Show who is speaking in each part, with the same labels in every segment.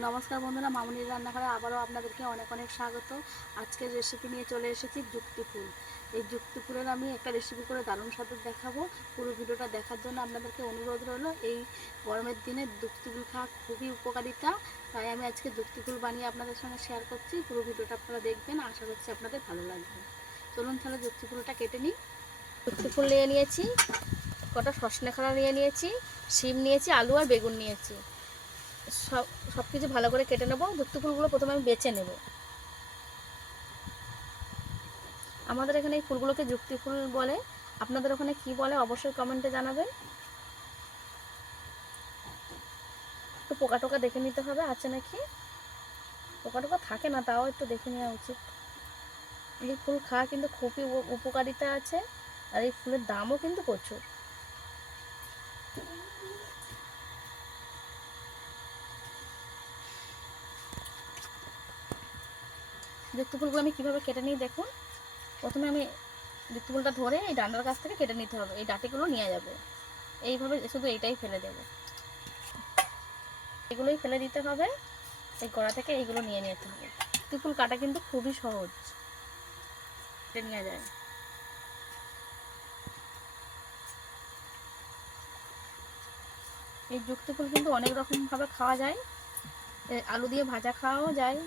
Speaker 1: নমস্কার বন্ধুরা, মামুনির রান্নাঘরে আবারও আপনাদেরকে অনেক অনেক স্বাগত। আজকের রেসিপি নিয়ে চলে এসেছি যুক্তি ফুল। এই যুক্তি ফুলের আমি একটা রেসিপি করে দারুণ স্বাদ দেখাবো। পুরো ভিডিওটা দেখার জন্য আপনাদেরকে অনুরোধ রইল, এই গরমের দিনে যুক্তি ফুল খাওয়া খুবই উপকারিতা। তাই আমি আজকে যুক্তি ফুল বানিয়ে আপনাদের সঙ্গে শেয়ার করছি। পুরো ভিডিওটা আপনারা দেখবেন, আশা করছি আপনাদের ভালো লাগবে। চলুন তাহলে যুক্তি ফুলটা কেটে নিই। যুক্তি ফুল নিয়ে নিয়েছি, কটা সসনে খাড়া নিয়ে নিয়েছি, শিম নিয়েছি, আলু আর বেগুন নিয়েছি। সব সব কিছু ভালো করে কেটে নেব যুক্তি ফুলগুলো প্রথমে আমি বেছে নেব। আমাদের এখানে এই ফুলগুলোকে যুক্তি ফুল বলে। আপনাদের ওখানে কি বলে অবশ্যই কমেন্টে জানাবেন। একটু পোকা টোকা দেখে নিতে হবে, আছে নাকি? পোকা টোকা থাকে না, তাও একটু দেখে নেওয়া উচিত। এই ফুল খাওয়া কিন্তু খুবই উপকারিতা আছে, আর এই ফুলের দামও কিন্তু প্রচুর। যুক্তি ফুলগুলো আমি কীভাবে কেটে নিই দেখুন? প্রথমে আমি যুক্তি ফুলটা ধরে এই ডান্ডার কাছ থেকে কেটে নিতে হবে। এই ডাটিগুলো নিয়ে যাবে। এইভাবে শুধু এইটাই ফেলে দেব। এগুলোই ফেলে দিতে হবে। এই গোড়া থেকে এইগুলো নিয়ে নিতে হবে। যুক্তি ফুল কাটা কিন্তু খুবই সহজ। কেটে নেওয়া যায়। এই যুক্তি ফুল কিন্তু অনেক রকমভাবে খাওয়া যায়। আলু দিয়ে ভাজা খাওয়াও যায়।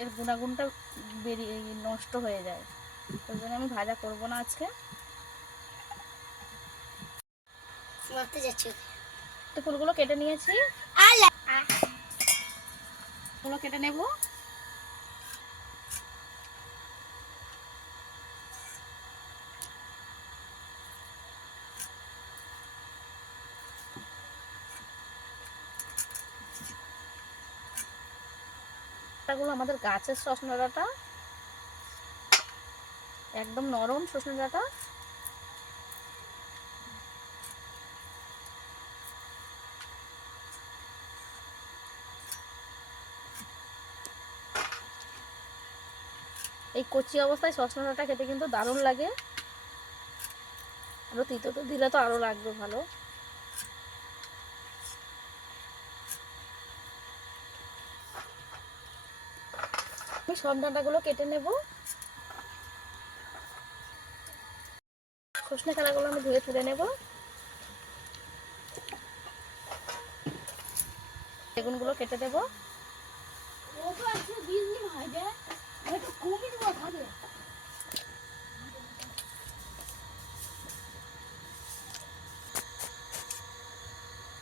Speaker 1: এর গুণাগুণটা বেরিয়ে নষ্ট হয়ে যায়। ওই জন্য আমি ভাজা করব না আজকে। তো ফুলগুলো কেটে নিয়েছি। ফুলগুলো কেটে নেব। ডাঁটাগুলো আমাদের গাছের সজনে ডাঁটা। একদম নরম সজনে ডাঁটা। এই কচি অবস্থায় সজনে ডাঁটা খেতে কিন্তু দারুণ লাগে। আরও তিতো দিলে তো আরও লাগবে ভালো। সব ডাঁটাগুলো কেটে নেব। সজনে খানাগুলো আমি ধুয়ে তুলে নেব। বেগুনগুলো কেটে দেবো।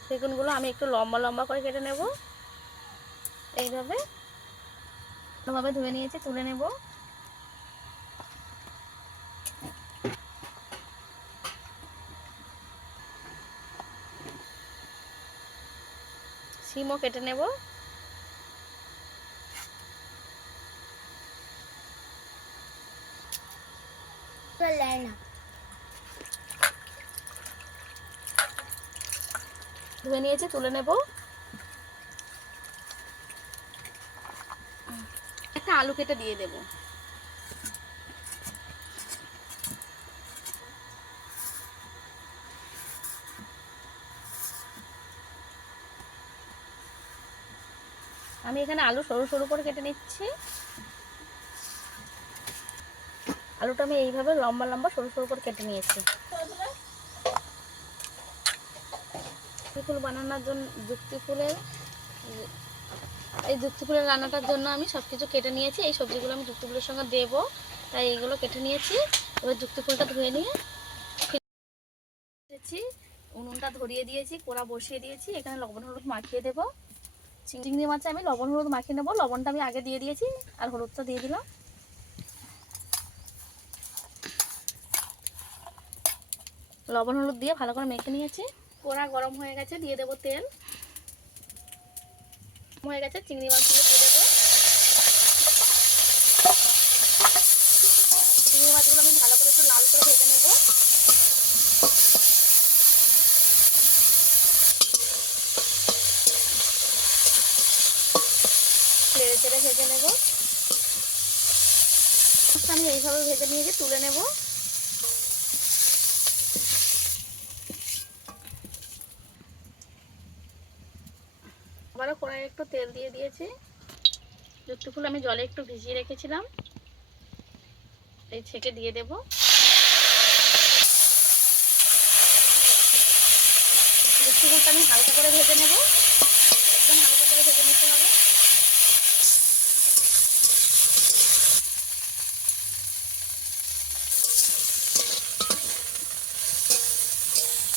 Speaker 1: বেগুনগুলো আমি একটু লম্বা লম্বা করে কেটে নেব। এইভাবে। ভালোভাবে ধুয়ে নিয়েছি তুলে নেব। সিমও কেটে নেব। ধুয়ে নিয়েছি তুলে নেব। আলু কেটে দিয়ে দেব। আমি এখানে আলু সরু সরু করে কেটে নিচ্ছি। আলুটা আমি এইভাবে লম্বা লম্বা সরু সরু করে কেটে নিয়েছি। ফুল বানানোর জন্য যুক্তি ফুলের এই ফুলের রান্নাটার জন্য আমি সব কিছু কেটে নিয়েছি। এই সবজিগুলো আমি যুক্তি ফুলের সঙ্গে দেবো। তাই এইগুলো কেটে নিয়েছি। এবার যুক্তি ফুলটা ধুয়ে নিয়ে উনুনটা ধরিয়ে দিয়েছি, কোড়া বসিয়ে দিয়েছি। এখানে লবণ, হলুদ মাখিয়ে দেবো। চিংড়ি মাছে আমি লবণ, হলুদ মাখিয়ে নেব। লবণটা আমি আগে দিয়ে দিয়েছি আর হলুদটা দিয়ে দিলাম। লবণ, হলুদ দিয়ে ভালো করে মেখে নিয়েছি। কোড়া গরম হয়ে গেছে, দিয়ে দেবো তেল। হয়ে গেছে, চিংড়ি মাছগুলো দিয়ে দেবো। চিংড়ি মাছগুলো আমি ভালো করে একটু লাল করে ভেজে নেব। চেড়ে চেড়ে ভেজে নেব। আমি এইভাবে ভেজে নিয়ে তুলে নেব। আবারও কড়াইয়ে একটু তেল দিয়ে দিয়েছি। যুক্তি ফুল আমি জলে একটু ভিজিয়ে রেখেছিলাম। এই ছেঁকে দিয়ে দেব। যুক্তি ফুলটা আমি হালকা করে ভেজে নেব। একদম হালকা করে ভেজে নিতে হবে।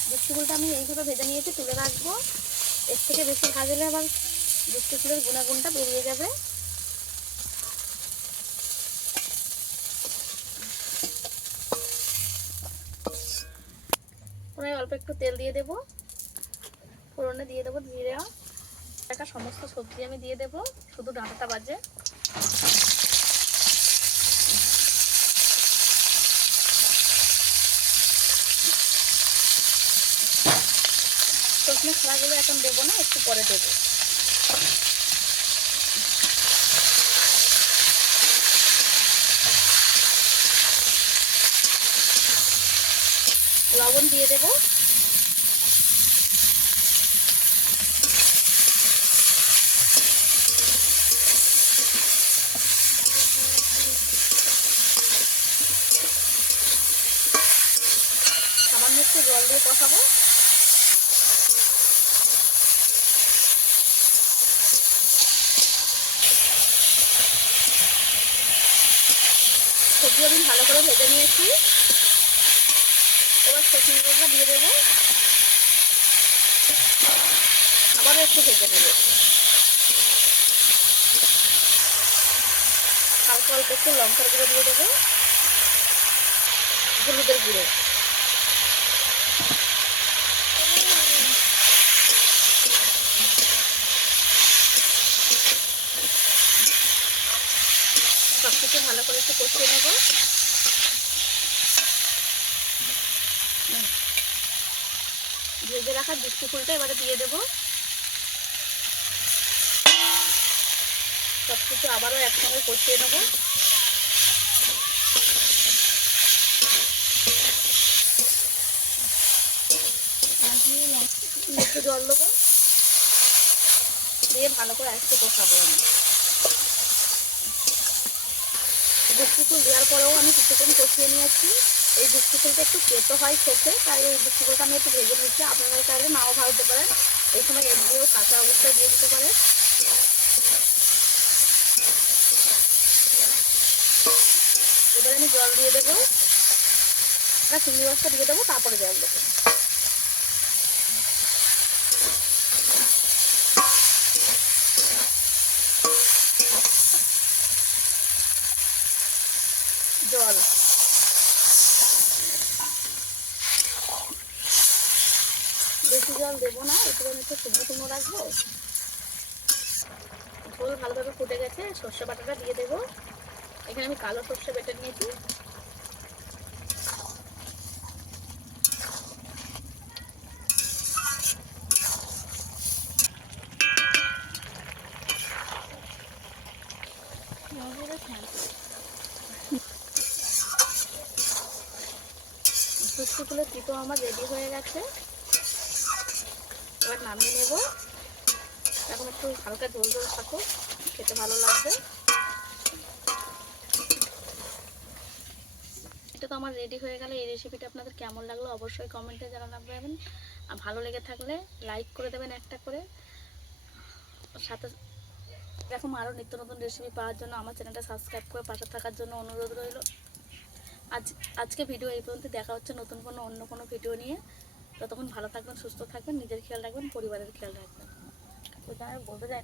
Speaker 1: যুক্তি ফুলটা আমি এইভাবে ভেজে নিয়েছি, তুলে রাখব। এর থেকে বেশি ভাজলে আবার যুক্তি ফুলের গুণাগুণটা বেরিয়ে যাবে। পুনরায় অল্প একটু তেল দিয়ে দেবো। ফোড়নে দিয়ে দেবো জিরা একটা সমস্ত সবজি আমি দিয়ে দেবো। শুধু ডাঁটাটা বাজে। খাড়াগুলো এখন দেবো না, একটু পরে দেবো। লবণ দিয়ে দেবো। সামান্য একটু জল দিয়ে কষাবো। সবজি আমি ভালো করে ভেজে নিয়েছি। এবার শুকনো লঙ্কা দিয়ে দেবো। আবারও একটু ভেজে নেবে। হালকা অল্প একটু লঙ্কার গুঁড়ো দিয়ে দেবো। হলুদের গুঁড়ো সব কিছু ভালো করে একটু কষিয়ে নেব। ভেজে রাখা বিস্কুট ফুলটা এবারে দিয়ে দেবো। সব কিছু আবারও একসঙ্গে কষিয়ে নেব। একটু জল দেবো। দিয়ে ভালো করে একটু কষাবো আমি। দুষ্টি ফুল দেওয়ার পরেও আমি কিছুক্ষণ কষিয়ে নিয়েছি। এই দুষ্টি ফুলটা একটু তেতো হয় খেতে, তাই এই ফুলটা আমি একটু ভেজে নিচ্ছি আপনারা চাইলে নাও ভাজতে পারেন। এই সময় এমনিও কাঁচা অবস্থায় দিয়ে দিতে পারেন। এবারে আমি জল দিয়ে দেবো। চিংড়ি মাছটা দিয়ে দেবো, তারপরে জল দেবো। জল বেশি জল দেবো না একটু আমি একটু শুকনো শুকনো রাখব। ঝোল ভালোভাবে ফুটে গেছে, সর্ষে বাটাটা দিয়ে দেবো। এখানে আমি কালো সর্ষে বেটে নিয়েছি। ফুলের পিঠো আমার রেডি হয়ে গেছে। এবার নামিয়ে নেব। এখন একটু হালকা ঝোল ঝোল থাকুক, খেতে ভালো লাগবে। এটা তো আমার রেডি হয়ে গেল। এই রেসিপিটা আপনাদের কেমন লাগল অবশ্যই কমেন্টে জানাবেন আর ভালো লেগে থাকলে লাইক করে দেবেন একটা করে। সাথে এরকম আরও নিত্য নতুন রেসিপি পাওয়ার জন্য আমার চ্যানেলটা সাবস্ক্রাইব করে পাশে থাকার জন্য অনুরোধ রইল। আজ, আজকে ভিডিও এই পর্যন্ত দেখা হচ্ছে নতুন কোনো, অন্য কোনো ভিডিও নিয়ে ততক্ষণ ভালো থাকবেন, সুস্থ থাকবেন, নিজের খেয়াল রাখবেন, পরিবারের খেয়াল রাখবেন বলতে চাই।